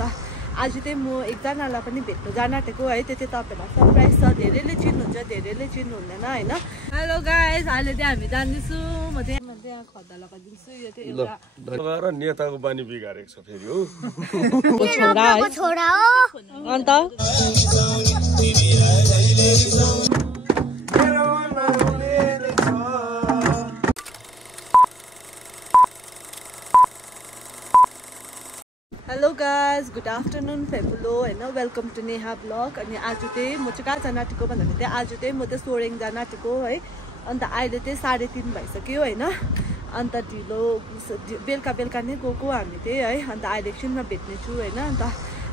अन्त आज चाहिँ म एकजनालाई पनि भेट्न जान आँटेको है, त्यो चाहिँ तपाईँलाई सरप्राइज छ। धेरैले चिन्नुहुन्छ, धेरैले चिन्नुहुँदैन होइन। हेलो गाइस, अहिले चाहिँ हामी जाँदैछु। म चाहिँ यहाँ खद्दा लगाइदिन्छु। यो चाहिँ एउटा नेताको बानी बिगारेको छ फेरि हो छोरा हो। अन्त हेलो गाइज, गुड आफ्टरनुन फेबुलो होइन। Welcome to Neha blog. अनि आज चाहिँ म चाहिँ कहाँ जान आँटेको भन्दाखेरि चाहिँ आज चाहिँ म चाहिँ सोरेङ जान आँटेको है। अन्त अहिले चाहिँ 3:30 भइसक्यो होइन। अन्त ढिलो बेलुका बेलुका नै गएको हामी चाहिँ है। अन्त अहिले एकछिनमा भेट्नेछु होइन। अन्त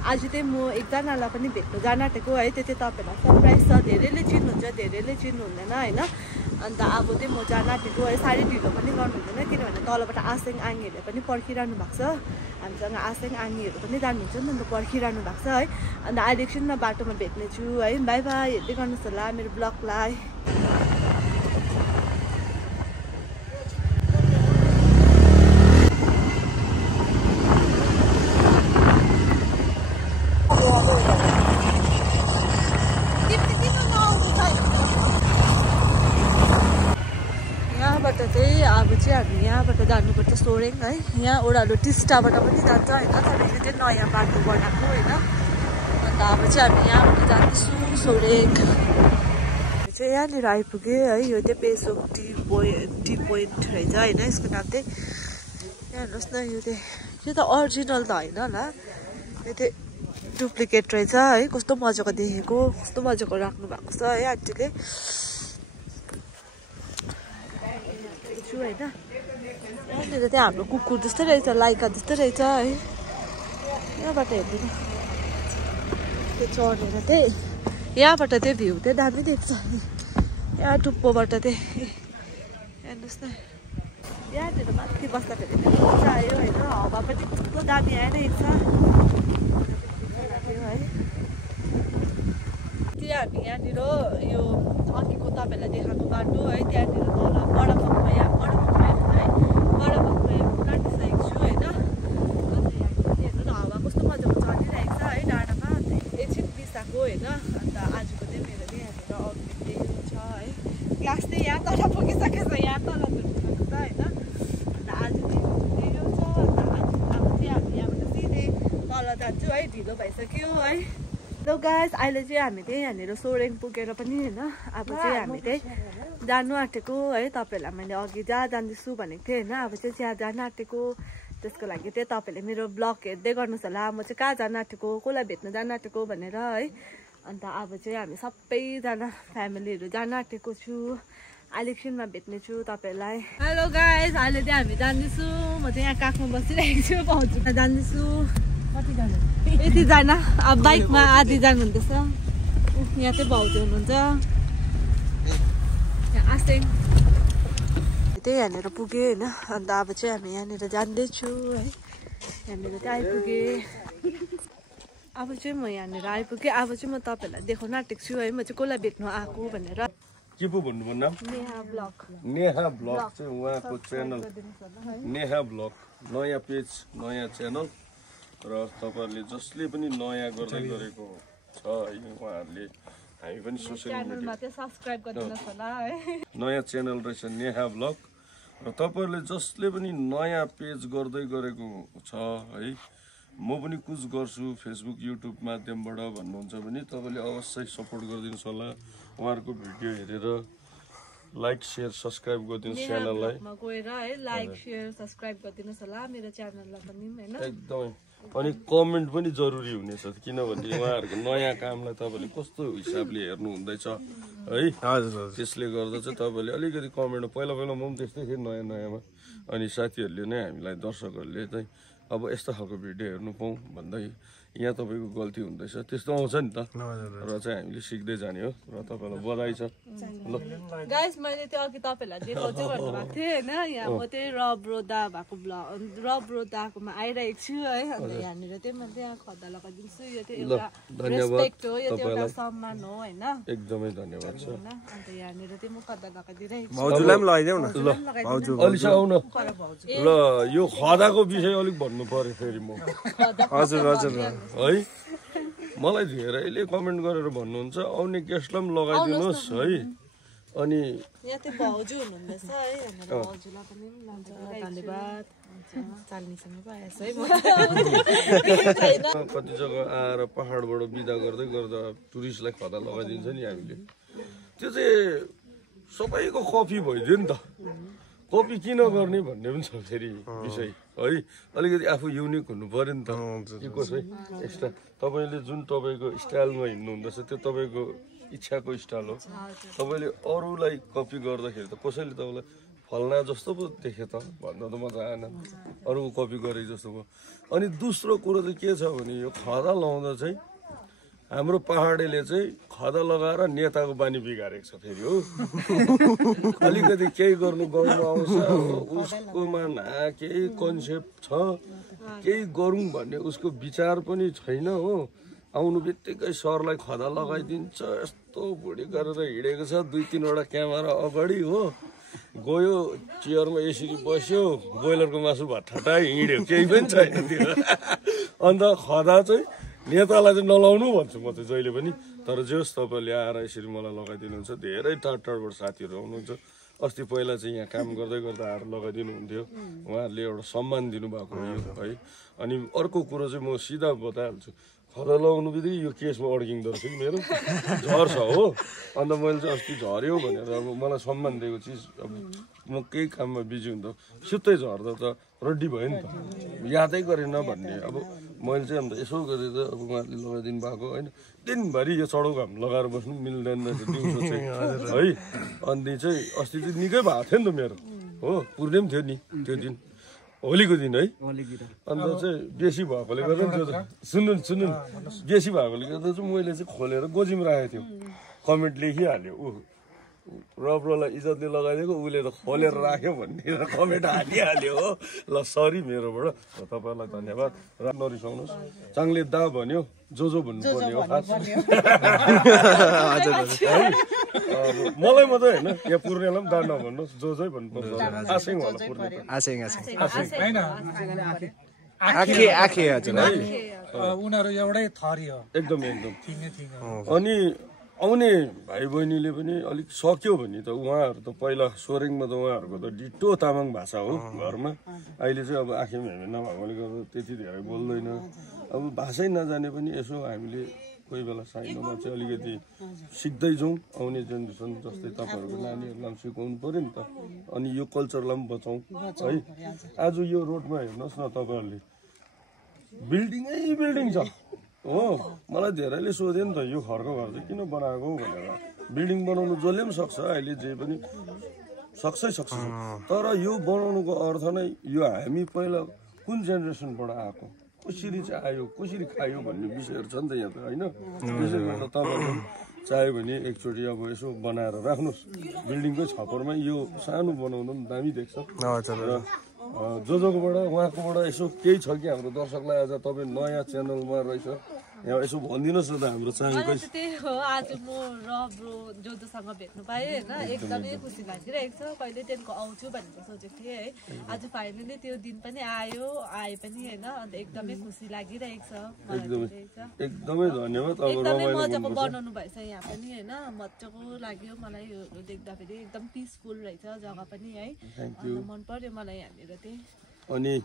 आज चाहिँ म एकजनालाई पनि भेट्न जान आँटेको है, त्यो चाहिँ तपाईँलाई सरप्राइज छ। धेरैले चिन्नुहुन्छ, धेरैले चिन्नुहुँदैन होइन। अन्त अब चाहिँ म जान आँटेको है। साह्रै ढिलो पनि गर्नुहुँदैन, किनभने तलबाट आसेङ आङीहरूले पनि पर्खिरहनु भएको छ। हामीसँग आसेङ आङीहरू पनि जानुहुन्छ नि, अन्त पर्खिरहनु भएको छ है। अन्त अहिले एकछिनमा बाटोमा भेट्नेछु है। बाई बाई, हेर्दै गर्नुहोस् होला मेरो ब्लगलाई। यहाँबाट चाहिँ अब चाहिँ हामी यहाँबाट जानुपर्छ सोरेङ है। यहाँ ओह्रालो टिस्टाबाट पनि जान्छ होइन, तर यो चाहिँ नयाँ बाटो बनाएको होइन। अन्त अब चाहिँ हामी यहाँबाट जाँदैछौँ सोरेङ। चाहिँ यहाँनिर आइपुग्यो है। यो चाहिँ पेसोक टी पोइन्ट रहेछ होइन, यसको नाम चाहिँ। यहाँ हेर्नुहोस् न, यो त अरिजिनल त होइन होला, यो चाहिँ डुप्लिकेट रहेछ है। कस्तो मजाको देखेको, कस्तो मजाको राख्नु भएको छ है आन्टीले होइन। यहाँनिर चाहिँ हाम्रो कुकुर जस्तै रहेछ, लाइका जस्तै रहेछ है। यहाँबाट हेर्नु त्यो चढेर चाहिँ यहाँबाट चाहिँ भ्यू चाहिँ दामी देख्छ। यहाँ टुप्पोबाट चाहिँ हेर्नुहोस् न, यहाँनिर माथि बस्दाखेरि चाहिँ मजा आयो होइन। हावा पनि कस्तो दामी आइरहेको छ है। त्यो हामी यहाँनिर यो अघिको तपाईँहरूलाई देखाएको बाटो है, त्यहाँनिर तल बडापङमा काटिसकेको छु होइन। अन्त यहाँनिर हेर्नु न, हावा कस्तो मजाको चलिरहेको छ है डाँडामा। अन्त एकछिन बिसाएको होइन। अन्त आजको चाहिँ मेरो चाहिँ यहाँनिर आउटफिट त्यही छ है। क्लास चाहिँ यहाँ तल पुगिसकेको छ, यहाँ तल झुटिसकेको छ होइन। अन्त आज चाहिँ त्यही छ। अन्त अब चाहिँ हामी यहाँबाट सिधै तल जान्छु है, ढिलो भइसक्यो है। हेलो गाइस, अहिले चाहिँ हामी चाहिँ यहाँनिर सोरेङ पुगेर पनि होइन, अब चाहिँ हामी चाहिँ जानु आँटेको है। तपाईँहरूलाई मैले अघि जहाँ जाँदैछु भनेको थिएँ होइन। अब चाहिँ त्यहाँ जान आँटेको, त्यसको लागि चाहिँ तपाईँले मेरो ब्लग हेर्दै गर्नुहोस् होला। म चाहिँ कहाँ जान आँटेको, कसलाई भेट्न जान आँटेको भनेर है। अन्त अब चाहिँ हामी सबैजना फ्यामिलीहरू जान आँटेको छु। अहिले एकछिनमा भेट्नेछु तपाईँहरूलाई। हेलो गाइस, अहिले चाहिँ हामी जाँदैछु। म चाहिँ यहाँ काखमा बसिरहेको छु, पाउँछु जाँदैछु। यतिजना अब बाइकमा आधी जानुहुँदैछ। यहाँ चाहिँ भाउजू हुनुहुन्छ, यहाँ आसेङ त्यही यहाँनिर पुगेँ होइन। अन्त अब चाहिँ हामी यहाँनिर जाँदैछु है। यहाँनिर चाहिँ आइपुगेँ। अब चाहिँ म यहाँनिर आइपुगेँ। अब चाहिँ म तपाईँहरूलाई देखाउन आँटेको छु है, म चाहिँ कसलाई भेट्नु आएको भनेर। के पो भन्नुभन्दा नेहा ब्लग। नेहा ब्लग चाहिँ उहाँको च्यानल नेहा ब्लग, नयाँ पेज, नयाँ च्यानल। र तपाईँहरूले जसले पनि नयाँ गर्दै गरेको छ है, उहाँहरूले हामी पनि सोसियल मिडियामा चाहिँ सब्स्क्राइब गरिदिनुहोस् होला है। नयाँ च्यानल रहेछ नेहा ब्लग। र तपाईँहरूले जसले पनि नयाँ पेज गर्दै गरेको छ है, म पनि कुछ गर्छु फेसबुक युट्युब माध्यमबाट भन्नुहुन्छ भने तपाईँले अवश्य सपोर्ट गरिदिनुहोस् होला। उहाँहरूको भिडियो हेरेर लाइक सेयर सब्सक्राइब गरिदिनुहोस् च्यानललाई गएर है। लाइक सेयर सब्सक्राइब गरिदिनुहोस् होला मेरो च्यानललाई पनि होइन। एकदमै। अनि कमेन्ट पनि जरुरी हुनेछ, किनभने उहाँहरूको नयाँ कामलाई तपाईँले कस्तो हिसाबले हेर्नु हुँदैछ है। त्यसले गर्दा चाहिँ तपाईँले अलिकति कमेन्ट, पहिला म पनि त्यस्तै थिएँ नयाँ नयाँमा। अनि साथीहरूले नै हामीलाई, दर्शकहरूले चाहिँ अब यस्तो खालको भिडियो हेर्नु पाऊँ भन्दै यहाँ तपाईँको गल्ती हुँदैछ त्यस्तो आउँछ नि त। र चाहिँ हामीले सिक्दै जाने हो। र तपाईँलाई बधाई छ। ल गाइस, मैले त्यो अघि तपाईँहरूलाई देखाउँछु भन्नुभएको थिएँ होइन। यहाँ म चाहिँ रब्रोदा भएको रब्रोदाकोमा आइरहेको छु है। अन्त यहाँनिर चाहिँ म चाहिँ यहाँ खद्दा लगाइदिन्छु। यो चाहिँ एउटा रेस्पेक्ट हो, यो चाहिँ एउटा सम्मान हो होइन। एकदमै धन्यवाद छ। अन्त यहाँनिर चाहिँ म खद्दा लगाइदिइरहेको छु। भाउजूलाई पनि लगाइदेऊ न। ल भाउजू अलिसा आउन। ल यो खदाको विषय अलिक भन्नु भन्नु पर्यो फेरि म हजुर हजुर है मलाई धेरैले कमेन्ट गरेर भन्नुहुन्छ आउने गेस्टलाई पनि लगाइदिनुहोस् है अनि यहाँ त्यो भाउजू हुनुहुँदैछ है हाम्रो भाउजूलाई पनि लान्छ धन्यवाद चाल्नीसँग पो आएछ है म कति जग्गा आएर पहाडबाट बिदा गर्दै गर्दा टुरिस्टलाई खदा लगाइदिन्छ नि हामीले त्यो चाहिँ सबैको कपी भइदियो नि त कपी किन गर्ने भन्ने पनि छ फेरि विषय है अलिकति आफू युनिक हुनु पर्यो नि त के कसै एक्स्ट्रा तपाईँले जुन तपाईँको स्टाइलमा हिँड्नु हुँदैछ त्यो तपाईँको इच्छाको स्टाइल हो तपाईँले अरूलाई कपी गर्दाखेरि त कसैले तपाईँलाई फल्ना जस्तो पो देख्यो त भन्न त मजा आएन अरूको कपी गरेको जस्तो भयो अनि दोस्रो कुरो चाहिँ के छ भने यो खदा लाउँदा चाहिँ हाम्रो पहाडेले चाहिँ खदा लगाएर नेताको बानी बिगारेको छ फेरि हो अलिकति केही गर्नु गाउँमा आउँछ उसकोमा केही कन्सेप्ट छ केही गरौँ भन्ने उसको विचार पनि छैन हो आउनु बित्तिकै सरलाई खदा लगाइदिन्छ यस्तो बुढी गरेर हिँडेको छ 2-3वटा क्यामेरा अगाडि हो गयो चेयरमा यसरी बस्यो ब्रोइलरको मासु भट्टाटाइ हिँड्यो केही पनि छैन त्यो अन्त खदा चाहिँ नेतालाई चाहिँ नलाउनु भन्छु म चाहिँ जहिले पनि तर जस तपाईँले आएर यसरी मलाई लगाइदिनुहुन्छ धेरै टाढबाट साथीहरू आउनुहुन्छ अस्ति पहिला चाहिँ यहाँ काम गर्दै गर्दा आएर लगाइदिनु हुन्थ्यो उहाँहरूले एउटा सम्मान दिनुभएको हो है अनि अर्को कुरो चाहिँ म सिधा बताइहाल्छु खदा लगाउनु बित्तिकै यो केसमा अड्किँदो रहेछ कि मेरो झर्छ हो अन्त मैले चाहिँ अस्ति झऱ्यो भनेर अब मलाई सम्मान दिएको चिज अब म केही काममा बिजी हुँदा सुत्तै झर्दा त रड्डी भयो नि त यादै गरेन भन्ने अब मैले चाहिँ अन्त यसो गरेर अब उहाँहरूले लगाइदिनु भएको होइन दिनभरि यो चढाउ घाम लगाएर बस्नु मिल्दैन दिउँसो चाहिँ है अनि चाहिँ अस्ति चाहिँ निकै भएको थियो नि त मेरो हो पुर्ने पनि थियो नि त्यो दिन होलीको दिन है अन्त चाहिँ बेसी भएकोले गर्दा सुन्नु बेसी भएकोले गर्दा चाहिँ मैले चाहिँ खोलेर गोजीमा राखेको थियो कमेन्ट लेखिहाल्यो ऊ रब्रोलाई इज्जतले लगाइदिएको उसले त खोलेर राख्यो भन्ने कमेन्ट हालिहाल्यो हो ल सरी मेरोबाट तपाईँलाई धन्यवाद नरिसाउनुहोस् चाङ्ले दा भन्यो जो भन्नुपर्ने हो खास मलाई मात्रै होइन यहाँ पूर्णेलाई पनि दा नभन्नुहोस् जो भन्नुपर्छ आसिङ होला पूर्णे उनीहरू एउटै थरी हो एकदम अनि आउने भाइ बहिनीले पनि अलिक सक्यो भने त उहाँहरू त पहिला सोरेङमा त उहाँहरूको त डिटो तामाङ भाषा हो घरमा अहिले चाहिँ अब आँखे हेमे नभएकोले गर्दा त्यति धेरै बोल्दैन अब भाषै नजाने पनि यसो हामीले कोही बेला साइनोमा चाहिँ अलिकति सिक्दै जाउँ आउने जेनेरेसन जस्तै तपाईँहरूको नानीहरूलाई पनि सिकाउनु पऱ्यो नि त अनि यो कल्चरलाई पनि बचाउँ है आज यो रोडमा हेर्नुहोस् न तपाईँहरूले बिल्डिङ छ हो मलाई धेरैले सोध्यो नि त यो खरको घर चाहिँ किन बनाएको भनेर बिल्डिङ बनाउनु जसले पनि सक्छ अहिले जे पनि सक्छ तर यो बनाउनुको अर्थ नै यो हामी पहिला कुन जेनेरेसनबाट आएको कसरी चाहिँ आयो कसरी खायो भन्ने विषयहरू छ नि त यहाँ त होइन त्यसै गरेर तपाईँहरू चाह्यो भने एकचोटि अब यसो बनाएर राख्नुहोस् बिल्डिङकै छप्परमा यो सानो बनाउनु पनि दामी देख्छ र जोजोकोबाट उहाँकोबाट यसो केही छ कि हाम्रो दर्शकलाई आज तपाईँ नयाँ च्यानलमा रहेछ यहाँ यसो भनिदिनुहोस् न त हाम्रो च्यानलकै त्यही हो आज म रब्रो जोजोसँग भेट्नु पाएँ होइन एकदमै खुसी लागिरहेको छ कहिलेदेखिको आउँछु भनेर सोचेको थिएँ है आज फाइनली त्यो दिन पनि आए पनि होइन अन्त एकदमै खुसी लागिरहेको छ एकदमै धन्यवाद एकदमै मजाको बनाउनु भएछ यहाँ पनि होइन मजाको लाग्यो मलाई यो देख्दाखेरि एकदम पिसफुल रहेछ जग्गा पनि है मन पर्यो मलाई यहाँनिर चाहिँ अनि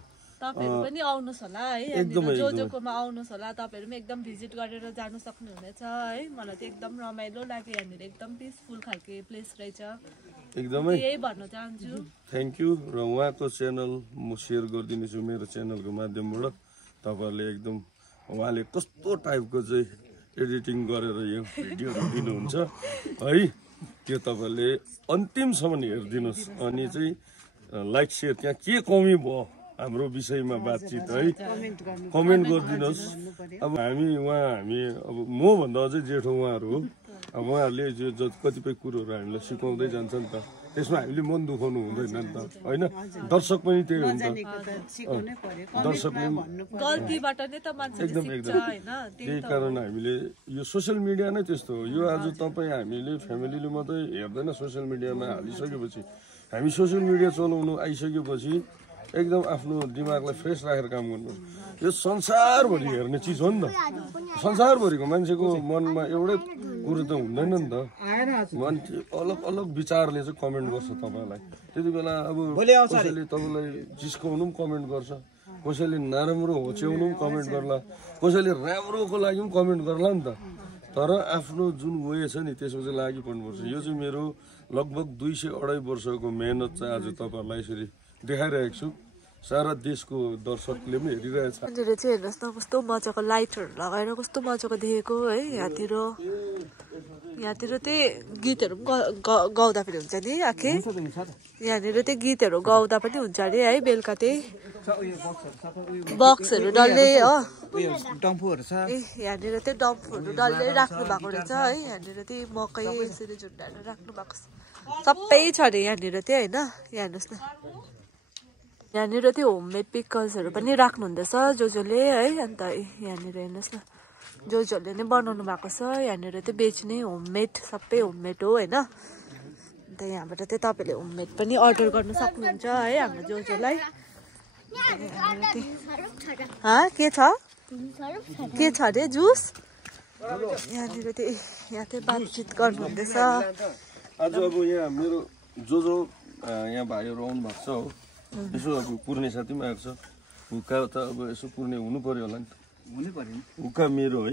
तपाईहरु पनि आउनुहोस् होला है जोजोकोमा आउनुहोस् होला तपाईहरु पनि एकदम भिजिट गरेर जानु सक्नुहुनेछ है मलाई चाहिँ एकदम रमाइलो लाग्यो यहाँनिर एकदम पिसफुल खालके प्लेस रहेछ एकदमै यही भन्न चाहन्छु थ्यांक यू र उहाँको च्यानल म शेयर गरिदिनेछु मेरो च्यानलको माध्यमबाट तपाईहरुले एकदम उहाँले कस्तो टाइपको चाहिँ एडिटिङ गरेर यो भिडियोहरु दिनुहुन्छ है त्यो तपाईहरुले अन्तिमसम्म हेर्दिनुस् अनि चाहिँ लाइक शेयर त्यहाँ के कमी भयो हाम्रो विषयमा बातचित है कमेन्ट गरिदिनुहोस् अब हामी अब म भन्दा अझै जेठो उहाँहरू हो अब उहाँहरूले जो कतिपय कुरोहरू हामीलाई सिकाउँदै जान्छ नि त त्यसमा हामीले मन दुखाउनु हुँदैन नि त होइन दर्शक पनि त्यही हुन्छ दर्शकले गल्तीबाट नै त मान्छे एकदम त्यही कारण हामीले यो सोसियल मिडिया नै त्यस्तो हो यो आज तपाईँ हामीले फ्यामिलीले मात्रै हेर्दैन सोसियल मिडियामा हालिसकेपछि हामी सोसियल मिडिया चलाउनु आइसकेपछि एकदम आफ्नो दिमागलाई फ्रेस राखेर काम गर्नुपर्छ यो संसारभरि हेर्ने चिज हो नि त संसारभरिको मान्छेको मनमा एउटै कुरो त हुँदैन नि त मान्छे अलग अलग विचारले चाहिँ कमेन्ट गर्छ तपाईँलाई त्यति बेला अब कसैले तपाईँलाई जिस्काउनु पनि कमेन्ट गर्छ कसैले नराम्रो होच्याउनु पनि कमेन्ट गर्ला कसैले राम्रोको लागि पनि कमेन्ट गर्ला नि त तर आफ्नो जुन वे छ नि त्यसमा चाहिँ लागि पर्नुपर्छ यो चाहिँ मेरो लगभग 200-2.5 वर्षको मेहनत चाहिँ आज तपाईँहरूलाई यसरी देखाइरहेको छु सारा देशको दर्शकले पनि हेरिरहेछ यहाँनिर चाहिँ हेर्नुहोस् न कस्तो मजाको लाइटहरू लगाएर कस्तो मजाको देखेको है यहाँतिर चाहिँ गीतहरू पनि गाउँदा पनि हुन्छ नि आखे यहाँनिर चाहिँ गीतहरू गाउँदा पनि हुन्छ अरे है बेलुका चाहिँ बक्सहरू डल्लै हो यहाँनिर चाहिँ डम्फुहरू डल्लै राख्नु भएको रहेछ है यहाँनिर चाहिँ मकै यसरी झुन्डाएर राख्नु भएको सबै छ अरे यहाँनिर चाहिँ होइन यहाँ हेर्नुहोस् न यहाँनिर चाहिँ होममेड पिकल्सहरू पनि राख्नुहुँदैछ जसले है अन्त यहाँनिर हेर्नुहोस् न जसले नै बनाउनु भएको छ यहाँनिर चाहिँ बेच्ने होममेड सबै होममेड हो होइन अन्त यहाँबाट चाहिँ तपाईँले होममेड पनि अर्डर गर्नु सक्नुहुन्छ है हाम्रो जसलाई के छ अरे जुस यहाँनिर चाहिँ यहाँ चाहिँ बातचित गर्नुहुँदैछ आज अब यहाँ मेरो जो यहाँ भाइहरू आउनु भएको छ हो यसो अब पुर्ने साथी पनि आएको छ हुक्का त अब यसो पुर्ने हुनु पर्यो होला नि त हुक्का मेरो है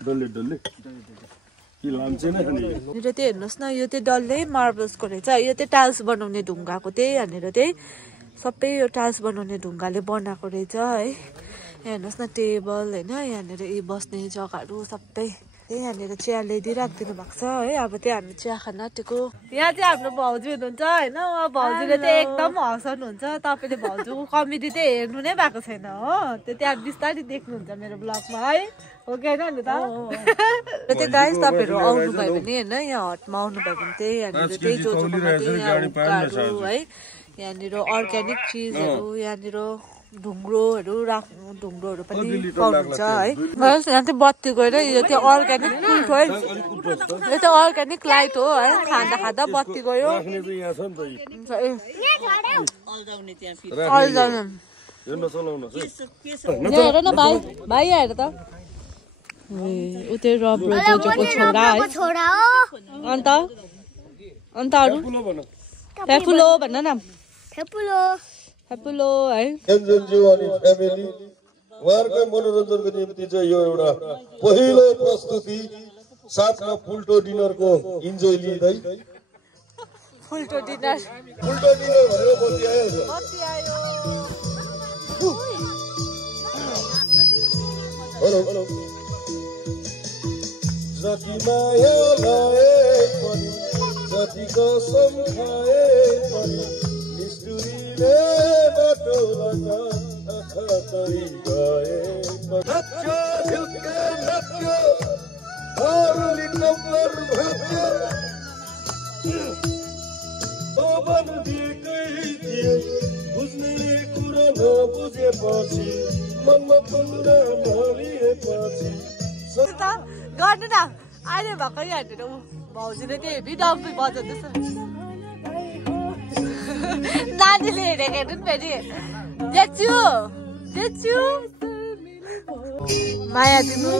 डल्ले डल्ले कि लाम्चेन यहाँनिर चाहिँ हेर्नुहोस् न यो चाहिँ डल्लै मार्बल्सको रहेछ यो चाहिँ टाइल्स बनाउने ढुङ्गाको चाहिँ यहाँनिर चाहिँ सबै यो टाइल्स बनाउने ढुङ्गाले बनाएको रहेछ है हेर्नुहोस् न टेबल होइन यहाँनिर बस्ने जग्गाहरू सबै यहाँनिर चिया ल्याइदिइ राखिदिनु भएको छ है अब चाहिँ हामी चिया खान आँटेको यहाँ चाहिँ हाम्रो भाउजू हुनुहुन्छ होइन उहाँ भाउजूले चाहिँ एकदम हँसाउनुहुन्छ तपाईँले भाउजूको कमेडी चाहिँ हेर्नु नै भएको छैन हो त्यो त्यहाँ बिस्तारै देख्नुहुन्छ मेरो ब्लगमा है हो कि होइन नि त त्यो गाइस तपाईँहरू आउनुभयो भने होइन यहाँ हटमा आउनुभयो भने चाहिँ यहाँनिर चाहिँ जोजोको है यहाँनिर अर्ग्यानिक चिजहरू यहाँनिर ढुङ्ग्रोहरू पनि पाउनुहुन्छ है यहाँ चाहिँ बत्ती गएर यो चाहिँ अर्ग्यानिक फुड हो है यो चाहिँ अर्ग्यानिक लाइट हो है खाँदा खाँदा बत्ती गयो हेर न भाइ हेर त उ त्यो रब्रो जोजोको छोरा है अन्त अरू फेफुलो भन्न न हेप्लो है एन्जलज्यू अनि फ्यामिली उहाँहरुकै मनोरञ्जनको निम्ति चाहिँ यो एउटा पहिलो प्रस्तुति साथमा फुल्टो डिनरको इन्जोय लिँदै फुल्टो डिनर भनेर बत्ती आयो हेलो जति माया लाए पनि जति कसम खाए पनि निष्ठुरीले बाटो लगा आँखा तरी गए नच्यो झुके नच्यो अरूले नम्बर भच्यो बन दिएकै थिए बुझ्ने कुरा नबुझेपछि मनमा कुरा नलिएपछि गर्नु न अहिले भर्खर यहाँनिर भाउजूले त्यो हेभी डम्पी बजाउँदैछ नानीले हेरेको हेर्नु नि फेरि जेच्यु माया दिनु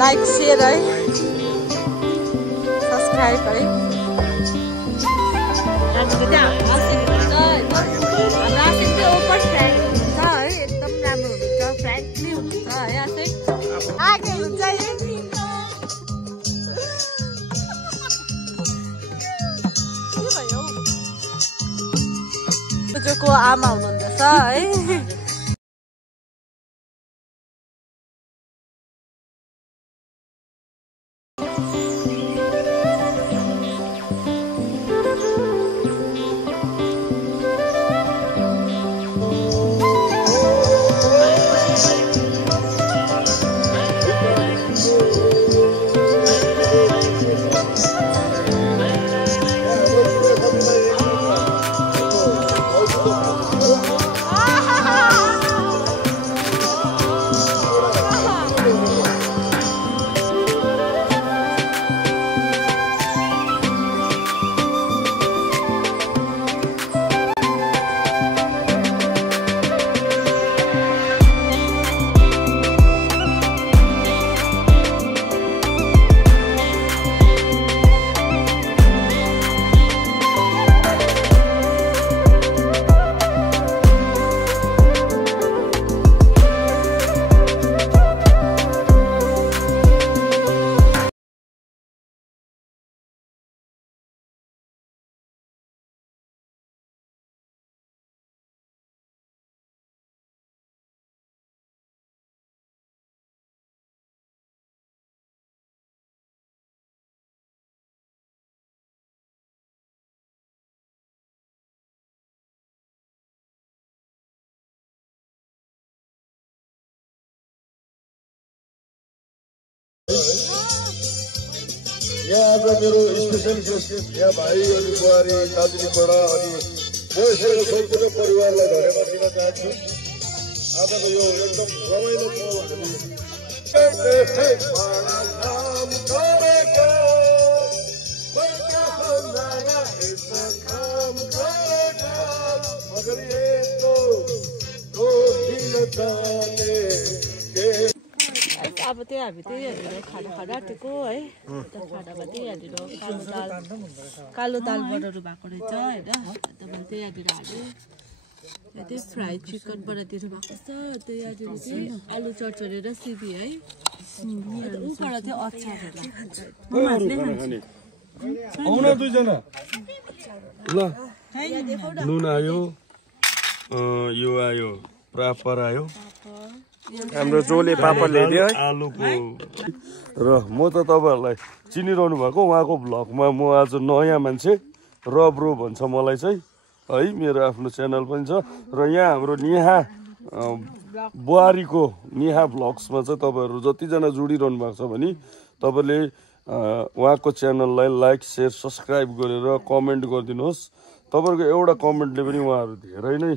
लाइक सेयर है सब्सक्राइब है एकदम राम्रो हुनुहुन्छ फ्रेन्डली हुनुहुन्छ है आगे हुन्छ के भयो जोको आमा हुनुहुँदैछ है यहाँ आज मेरो स्पेसल गेस्ट यहाँ भाइ अनि बुहारी दार्जिलिङबाट अनि म यसरी सम्पूर्ण परिवारलाई धन्यवाद दिन चाहन्छु आजको यो एकदम रमाइलो अब त्यही हामी त्यही हेरेर खाना आँटेको है खानामा त्यही हेरेर कालो दाल बनाउनु भएको रहेछ होइन अन्त मैले त्यही हेरेर हालेँ त्यही फ्राई चिकन बनाइदिनु भएको छ त्यही यहाँनिर चाहिँ आलु चरचरेर सिबी है उबाट चाहिँ अचार आउन दुईजना ल नुन आयो यो आयो प्रापर आयो हाम्रो जोले पापड ल्याइदियो है आलुको र म त तपाईँहरूलाई चिनिरहनु भएको उहाँको भ्लगमा म आज नयाँ मान्छे रब्रो भन्छ मलाई चाहिँ है मेरो आफ्नो च्यानल पनि छ र यहाँ हाम्रो नेहा बुहारीको नेहा भ्लग्समा चाहिँ तपाईँहरू जतिजना जोडिरहनु भएको छ भने तपाईँले उहाँको च्यानललाई लाइक सेयर सब्सक्राइब गरेर कमेन्ट गरिदिनुहोस् तपाईँहरूको एउटा कमेन्टले पनि उहाँहरू धेरै नै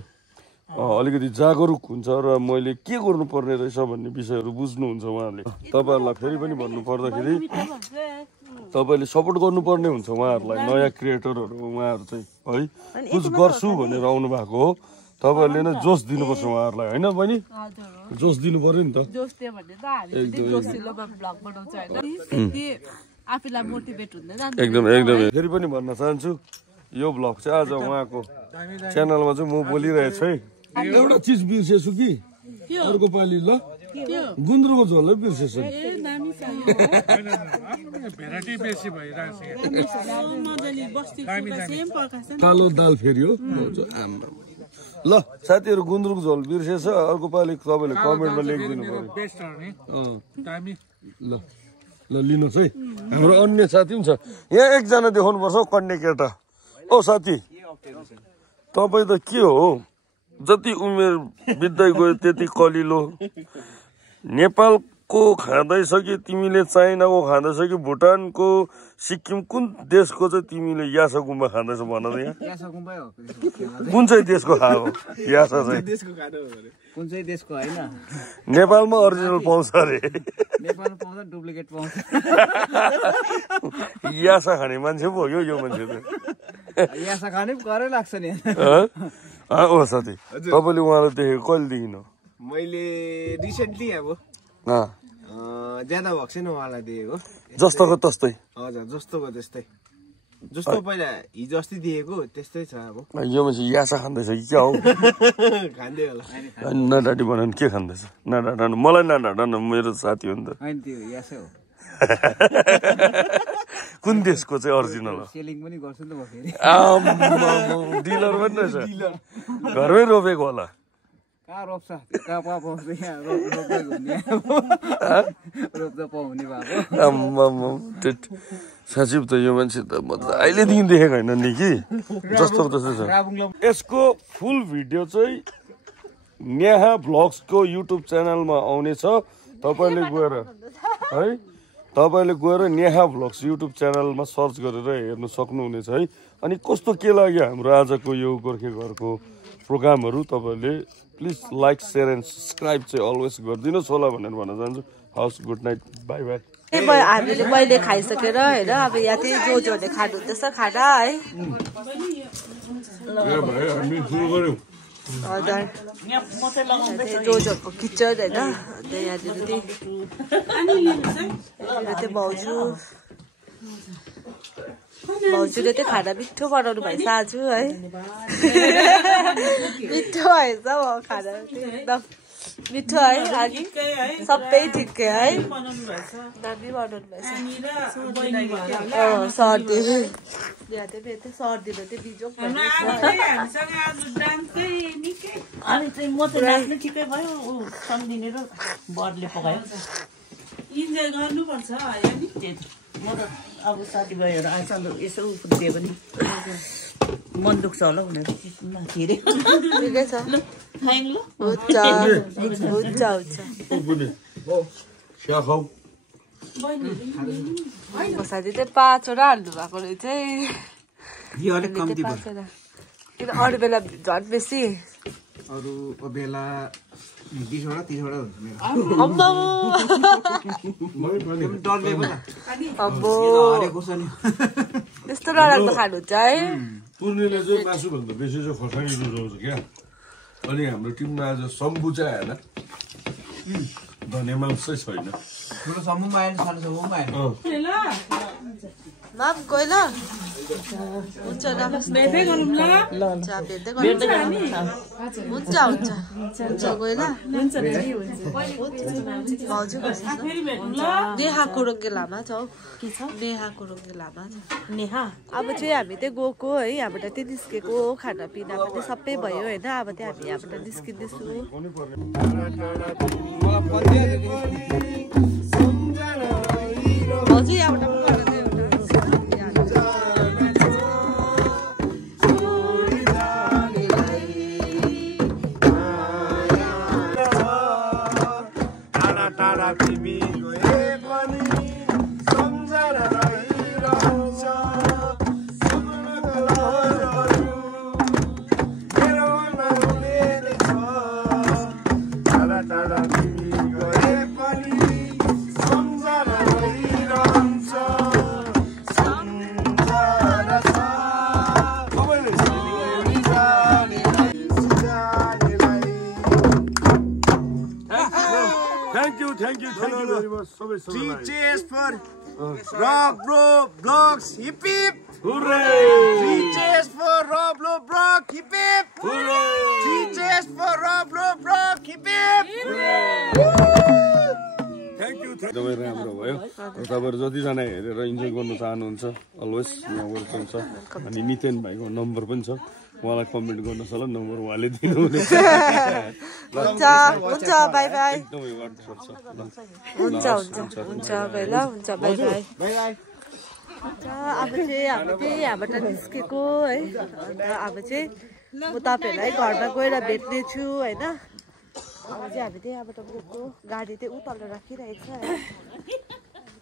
अलिकति जागरुक हुन्छ र मैले के गर्नुपर्ने रहेछ भन्ने विषयहरू बुझ्नुहुन्छ उहाँहरूले तपाईँहरूलाई फेरि पनि भन्नु पर्दाखेरि तपाईँले सपोर्ट गर्नुपर्ने हुन्छ उहाँहरूलाई नयाँ क्रिएटरहरू उहाँहरू चाहिँ है कुछ गर्छु भनेर आउनु भएको हो तपाईँहरूले नै जोस दिनुपर्छ उहाँहरूलाई होइन बहिनी जोस दिनु पर्यो नि त एकदम एकदमै फेरि पनि भन्न चाहन्छु यो भ्लग चाहिँ आज उहाँको च्यानलमा चाहिँ म बोलिरहेको छु है एउटा चिज बिर्सेछु कि अर्को पालि ल गुन्द्रुकको झोल बिर्सेछु कालो दाल फेरि हो ल साथीहरू गुन्द्रुक झोल बिर्सेछ अर्को पालि तपाईँले कमेन्टमा लेखिदिनु पर्यो ल लिनुहोस् है हाम्रो अन्य साथी पनि छ यहाँ एकजना देखाउनु पर्छ कन्ने केटा ओ साथी तपाईँ त के हो जति उमेर बित्दै गयो त्यति कलिलो नेपालको खाँदैछ कि तिमीले चाइनाको खाँदैछ कि भुटानको सिक्किम कुन देशको चाहिँ तिमीले यासा गुम्बा खाँदैछ भन त यहाँ कुन चाहिँ देशको खाएको यासा चाहिँ कुन चाहिँ देशको हैन नेपालमा ओरिजिनल पाउँछ अरे नेपालमा पाउँछ डुप्लिकेट पाउँछ यासा खाने मान्छे पो हो यो मान्छे त यासा खाने करै लाग्छ नि ओ साथी तपाईँले उहाँलाई देखेको कहिलेदेखि हो मैले रिसेन्टली अब ज्यादा भएको छैन उहाँलाई देखेको जस्तोको तस्तै हजुर जस्तोको त्यस्तै जस्तो पहिला हिजो अस्ति दिएको त्यस्तै छ अब यो मान्छे यासा खाँदैछ कि क्या हो खाँदै होला नडाडी बनाउनु के खाँदैछ नडाडानु मलाई नडाडानु मेरो साथी हो नि त हैन त्यो यासै हो कुन देशको चाहिँ ओरिजिनल हो सेलिङ पनि गर्छु नि त म फेरि डिलर पनि रहेछ घरमै रोपेको होला कहाँ रोप्छ कहाँ पाउँछ यहाँ रोप्दै हुने रोप्दा पाउने भएको साँच्चै त यो मान्छे त म त अहिलेदेखि देखेको होइन नि कि जस्तो जस्तो छ यसको फुल भिडियो चाहिँ नेहा भ्लग्सको युट्युब च्यानलमा आउनेछ तपाईँले गएर है तपाईँले गएर नेहा भ्लग्स युट्युब च्यानलमा सर्च गरेर हेर्नु सक्नुहुनेछ है अनि कस्तो के लाग्यो हाम्रो आजको यो गोर्खे घरको प्रोग्रामहरू तपाईँले please like share and subscribe चाहिँ अलवेज गरिदिनुहोस् होला भनेर भन्न चाहन्छु हवस् गुड नाइट बाई बाई हामीले मैले खाइसकेर होइन अब यहाँ चाहिँ जोजोहरूले खानु हुँदैछ खाना है हजुर जोजोहरूको किचन होइन अन्त यहाँनिर चाहिँ भाउजूले चाहिँ खाना मिठो बनाउनु भएछ आज है मिठो भएछ खाना एकदम मिठो है अनि सबै ठिकै है दामी बनाउनु भएछ सर्दी सर्दीमा चाहिँ बिजोक अनि चाहिँ म त नाच्नु ठिकै भयो ऊ सम्झिने र बरले पकायो इन्जोय गर्नुपर्छ म त अब साथीभाइहरू आएछ यसो दियो भने मन दुख्छ होला उनीहरू धेरै ठिकै छ खाइन् ल हुन्छ हुन्छ हुन्छ साथी चाहिँ 5 वटा हाल्नु भएको रहेछ यो अलिक कम्ती भयो किन अरू बेला झन् बेसी अरू बेला 20 वटा 30 वटा त्यस्तो नराम्रो खानुहुन्छ है पूर्णिले चाहिँ मासुभन्दा बेसी चाहिँ खोर्सानी रुचाउँछ क्या अनि हाम्रो टिममा आज सम्बु चाहिँ आएन धनियाँ मासु चाहिँ छैन माम गयो ल हुन्छ भेट्दै गरौँ ल भेट्दै गरौँ हुन्छ गयो ल भाउजू नेहा कुरोङ्गे लामा छ के छ नेहा कुरोङ्गे लामा छ नेहा अब चाहिँ हामी चाहिँ गएको है यहाँबाट चाहिँ निस्केको खानापिना पनि सबै भयो होइन अब चाहिँ हामी यहाँबाट निस्किँदैछु भाउजू यहाँबाट Thank you very much. Three cheers for Rob Bro Vlogs. Hip hip! Hooray! 3 cheers for Rob Bro Vlog. Hip hip! Hooray! 3 cheers for Rob Bro Vlog. Hip hip! Thank you. एकदमै राम्रो भयो तपाईँहरू जतिजना हेरेर इन्जोय गर्न चाहनुहुन्छ always यहाँ welcome छ अनि नितेन भाइको नम्बर पनि छ उहाँलाई कमेन्ट गर्नुहोस् होला नम्बर उहाँले दिनुहुनेछ हुन्छ बाई बाई एकदमै वाट्सएप छ हुन्छ बाई ल हुन्छ बाई बाई अब चाहिँ हामी यहाँबाट निस्केको है अब चाहिँ म तपाईँहरूलाई घरमा गएर भेट्ने छु होइन अब चाहिँ हामी चाहिँ यहाँबाट गएको गाडी चाहिँ उतल राखिरहेको छ है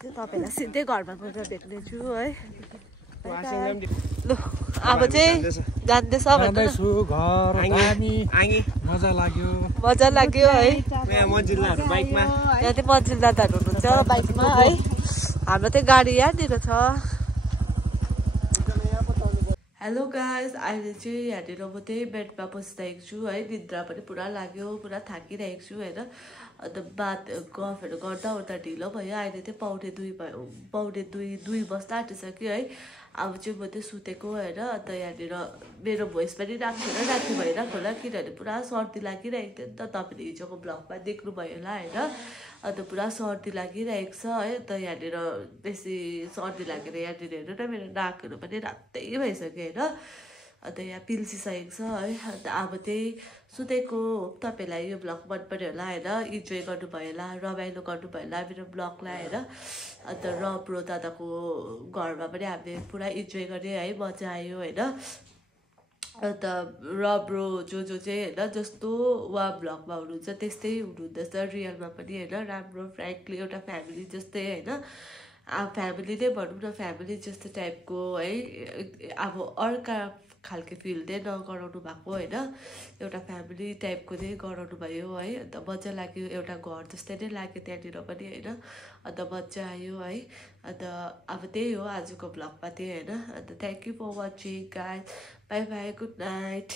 तपाईँहरूलाई सिधै घरमा गएर भेट्ने छु है ल अब चाहिँ जान्दैछ मजा लाग्यो है यहाँ चाहिँ मन्जिलदारहरू हुनुहुन्छ बाइकमा है हाम्रो चाहिँ गाडी यहाँनिर छ हेलो गाइस अहिले चाहिँ यहाँनिर म चाहिँ बेडमा बसिरहेको छु है निद्रा पनि पुरा लाग्यो पुरा थाकिरहेको छु होइन अन्त बात गफहरू गर्दा ओर्दा ढिलो भयो अहिले चाहिँ पाउने 2 बज्दा आँटिसक्यो है अब चाहिँ म चाहिँ सुतेको होइन अन्त यहाँनिर मेरो भोइस पनि राति भइरहेको होला किनभने पुरा सर्दी लागिरहेको थियो नि त तपाईँले हिजोको ब्लगमा देख्नुभयो होला होइन अन्त पुरा सर्दी लागिरहेको छ है अन्त यहाँनिर बेसी सर्दी लागेर यहाँनिर हेर्नु न मेरो नाकहरू पनि रातै भइसक्यो होइन अन्त यहाँ पिल्सिसकेको छ है अन्त अब चाहिँ सुतेको तपाईँलाई यो ब्लग मन पऱ्यो होला होइन इन्जोय गर्नुभयो होला रमाइलो गर्नुभयो होला मेरो ब्लगलाई होइन अन्त रब्रो दादाको घरमा पनि हामीले पुरा इन्जोय गऱ्यौँ है मजा आयो होइन अन्त रब्रो जो चाहिँ होइन जस्तो उहाँ ब्लगमा हुनुहुन्छ त्यस्तै हुनुहुँदछ रियलमा पनि होइन राम्रो फ्रेङ्कली एउटा फ्यामिली जस्तै होइन अब फ्यामिली नै भनौँ न फ्यामिली जस्तो टाइपको है अब अर्का खालको फिल नै नगराउनु भएको होइन एउटा फ्यामिली टाइपको नै गराउनु भयो है अन्त मजा लाग्यो एउटा घर जस्तै नै लाग्यो त्यहाँनिर पनि होइन अन्त मजा आयो है अन्त अब त्यही हो आजको ब्लगमा त्यही होइन अन्त thank you for watching guys bye bye good night